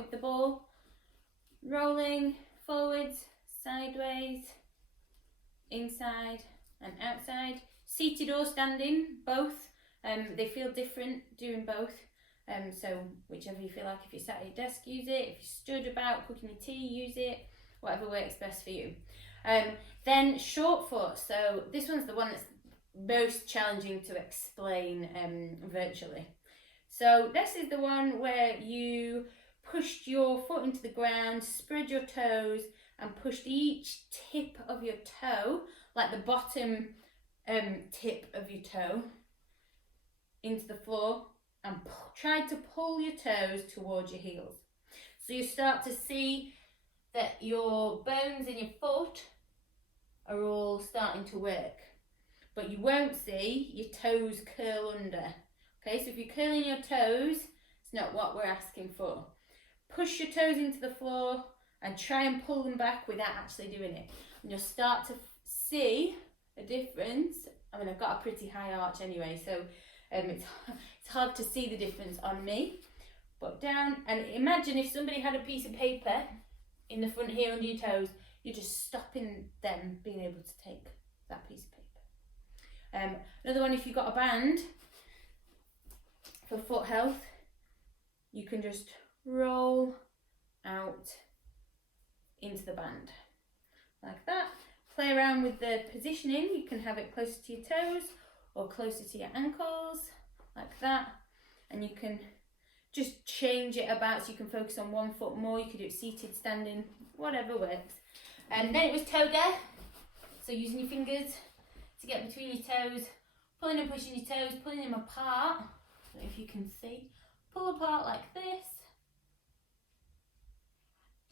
with the ball. Rolling forwards, sideways, inside and outside. Seated or standing, both. They feel different doing both. So whichever you feel like. If you're sat at your desk, use it. If you're stood about cooking your tea, use it. Whatever works best for you. Then short foot. So this one's the one that's most challenging to explain virtually. So this is the one where you pushed your foot into the ground, spread your toes, and pushed each tip of your toe, like the bottom tip of your toe, into the floor, and try to pull your toes towards your heels. So you start to see that your bones in your foot are all starting to work, but you won't see your toes curl under. Okay, so if you're curling your toes, it's not what we're asking for. Push your toes into the floor and try and pull them back without actually doing it. And you'll start to see a difference. I mean, I've got a pretty high arch anyway, so it's hard to see the difference on me. But down, and imagine if somebody had a piece of paper in the front here under your toes, you're just stopping them being able to take that piece of paper. Another one, if you've got a band, for foot health, you can just roll out into the band like that. Play around with the positioning. You can have it closer to your toes or closer to your ankles like that, and you can just change it about so you can focus on one foot more. You could do it seated, standing, whatever works. And then it was toga, so using your fingers to get between your toes, pulling and pushing your toes, pulling them apart. I don't know if you can see. Pull apart like this,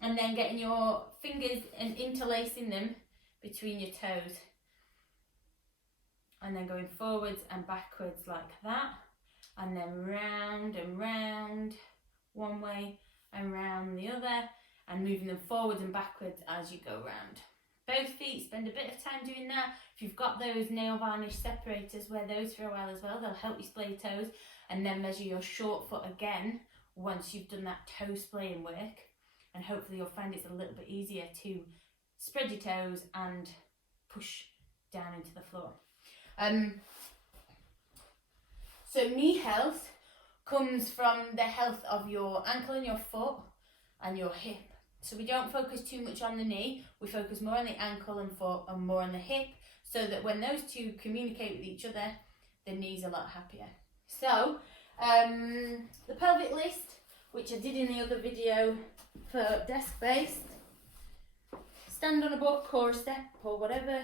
and then getting your fingers and interlacing them between your toes, and then going forwards and backwards like that, and then round and round one way and round the other, and moving them forwards and backwards as you go round. Both feet, spend a bit of time doing that. If you've got those nail varnish separators, wear those for a while as well. They'll help you splay your toes, and then measure your short foot again once you've done that toe splaying work, and hopefully you'll find it's a little bit easier to spread your toes and push down into the floor. So knee health comes from the health of your ankle and your foot and your hip. So we don't focus too much on the knee, we focus more on the ankle and foot and more on the hip, so that when those two communicate with each other, the knee's a lot happier. So the pelvic list, which I did in the other video for desk-based, stand on a book or a step or whatever,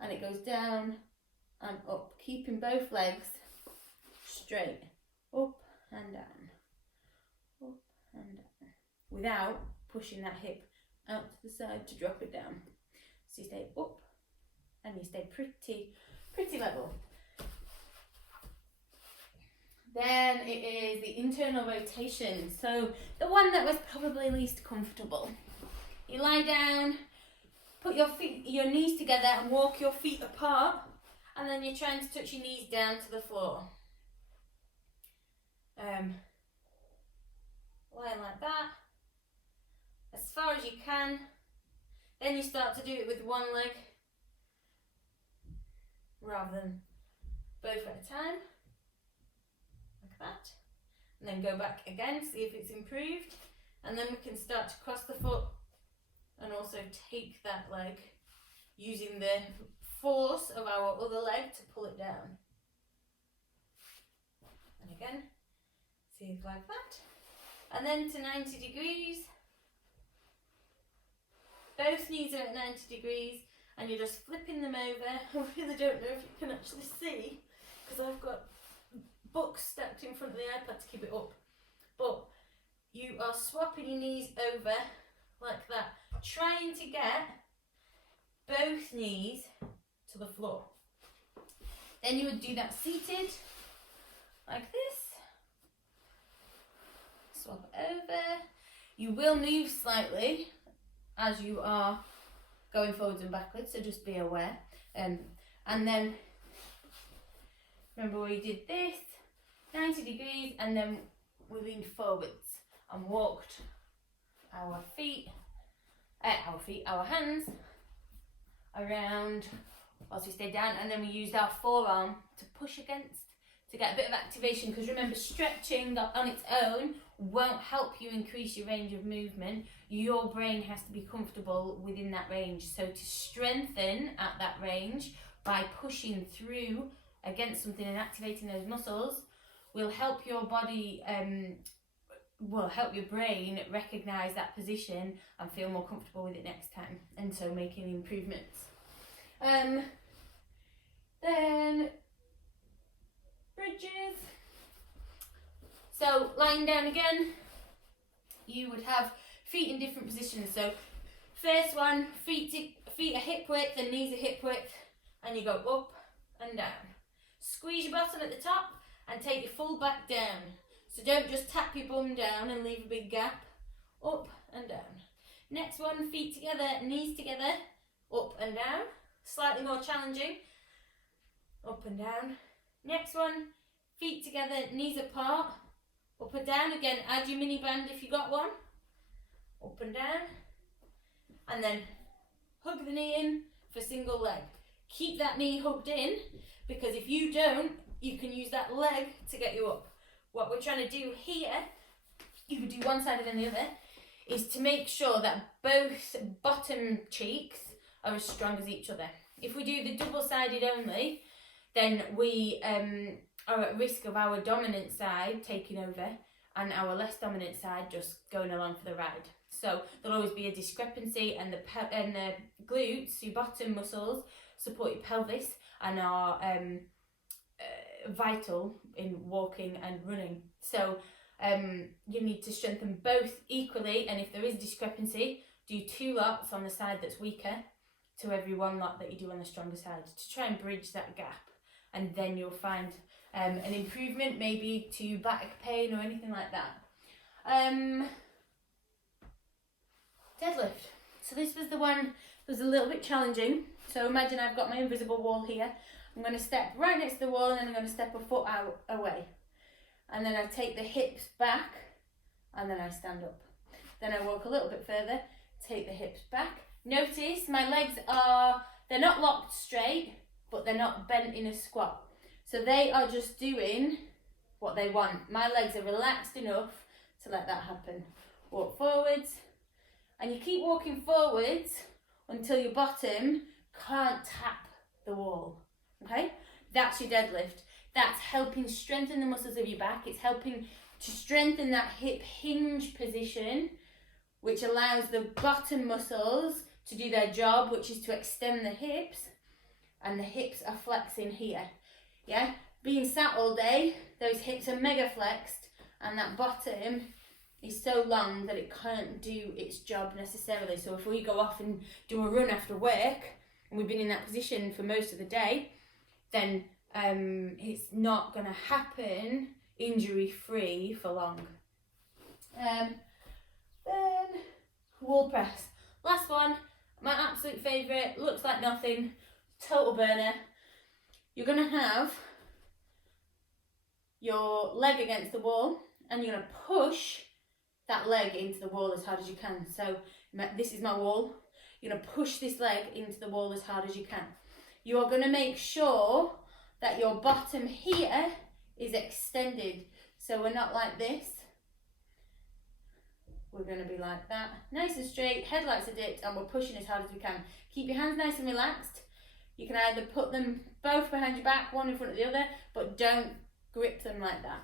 and it goes down and up, keeping both legs straight, up and down, up and down, without pushing that hip out to the side to drop it down. So you stay up and you stay pretty level. Then it is the internal rotation, so the one that was probably least comfortable. You lie down, put your knees together and walk your feet apart, and then you're trying to touch your knees down to the floor. Lying like that, as far as you can. Then you start to do it with one leg rather than both at a time, like that. And then go back again, see if it's improved, and then we can start to cross the foot and also take that leg using the force of our other leg to pull it down. And again, see it like that. And then to 90 degrees. Both knees are at 90 degrees, and you're just flipping them over. I really don't know if you can actually see, because I've got books stacked in front of the iPad to keep it up. But you are swapping your knees over like that, trying to get both knees to the floor. Then you would do that seated, like this. Swap over. You will move slightly as you are going forwards and backwards, so just be aware. And then remember we did this, 90 degrees, and then we leaned forwards and walked our hands around whilst we stay down, and then we used our forearm to push against to get a bit of activation, because remember, stretching on its own won't help you increase your range of movement. Your brain has to be comfortable within that range. So to strengthen at that range by pushing through against something and activating those muscles will help your body, will help your brain recognise that position and feel more comfortable with it next time, and so making improvements. Then bridges. So lying down again, you would have feet in different positions. So first one, feet are hip width and knees are hip width, and you go up and down. Squeeze your bottom at the top and take your full back down. So don't just tap your bum down and leave a big gap. Up and down. Next one, feet together, knees together, up and down. Slightly more challenging. Up and down. Next one, feet together, knees apart, up and down. Again, add your mini band if you got one. Up and down. And then hug the knee in for single leg. Keep that knee hugged in, because if you don't, you can use that leg to get you up. What we're trying to do here, you could do one side and then the other, is to make sure that both bottom cheeks are as strong as each other. If we do the double-sided only, then we are at risk of our dominant side taking over and our less dominant side just going along for the ride. So there'll always be a discrepancy, and the glutes, your bottom muscles, support your pelvis and are vital in walking and running. So you need to strengthen both equally, and if there is discrepancy, do 2 lots on the side that's weaker to every 1 lot that you do on the stronger side, to try and bridge that gap. And then you'll find an improvement, maybe to back pain or anything like that. Deadlift. So this was the one that was a little bit challenging. So imagine I've got my invisible wall here. I'm going to step right next to the wall, and then I'm going to step a foot out away. And then I take the hips back, and then I stand up. Then I walk a little bit further, take the hips back. Notice my legs they're not locked straight, but they're not bent in a squat. So they are just doing what they want. My legs are relaxed enough to let that happen. Walk forwards, and you keep walking forwards until your bottom can't tap the wall. Okay? That's your deadlift. That's helping strengthen the muscles of your back. It's helping to strengthen that hip hinge position, which allows the bottom muscles to do their job, which is to extend the hips, and the hips are flexing here. Yeah? Being sat all day, those hips are mega flexed, and that bottom is so long that it can't do its job necessarily. So if we go off and do a run after work, and we've been in that position for most of the day, then it's not going to happen injury-free for long. Then wall press. Last one, my absolute favourite, looks like nothing, total burner. You're going to have your leg against the wall, and you're going to push that leg into the wall as hard as you can. So this is my wall. You're going to push this leg into the wall as hard as you can. You are going to make sure that your bottom here is extended. So we're not like this. We're going to be like that. Nice and straight, headlights are dipped, and we're pushing as hard as we can. Keep your hands nice and relaxed. You can either put them both behind your back, one in front of the other, but don't grip them like that.